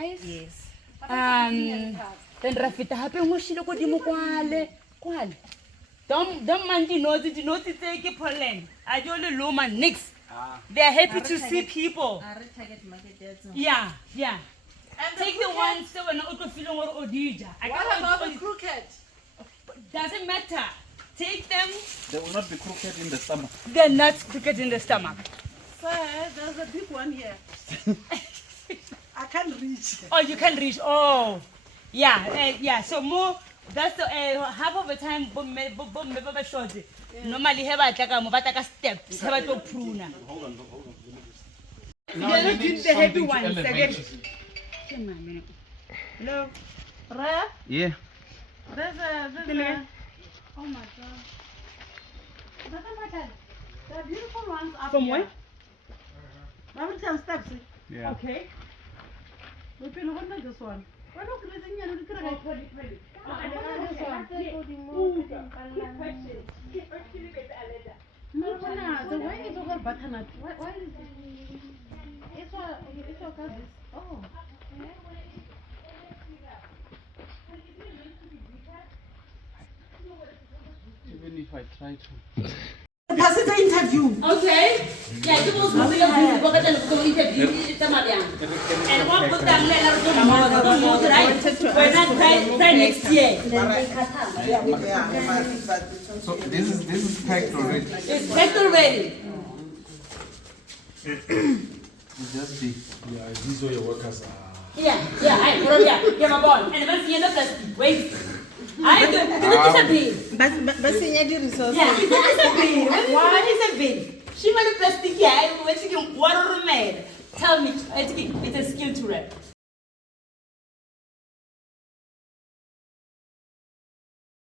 Yes. Then Rafita happy mushilo ko dimo kwale. Kwale. Don't mind the notes take pollen. I don't luma nix. They are happy to see people. Yeah. Take the ones that were not feeling or odija. What about the crooked? Doesn't matter. Take them. They will not be crooked in the stomach. They're not crooked in the stomach. Sir, there's a big one here. I can't reach. Oh, you can reach. Oh, yeah. So more. That's the half of the time. Normally, have a step. Have a pruna. Hold on. Now you need the heavy ones. Hello, Raya. Yeah. There's a. Oh my God. Doesn't matter. There are beautiful ones up From here. where? Let me tell steps. Yeah. Okay. We can wonder this one. Why don't you think you're going to put it? No, the way is over butternut. Why is it? It's okay. Oh. Even if I try to. Pass it the interview. Okay. Yeah, you must be interview. And what put them right? Try next year. So this is packed already. It's packed already. Just be. Yeah, these are your workers. Yeah, my boy. And once you know plastic, wait. I do this a bit. But senior resources. Yeah, it's a bin. Why is a bin? She made a plastic here. I'm waiting. What are made? Tell me, it's a skill to rap.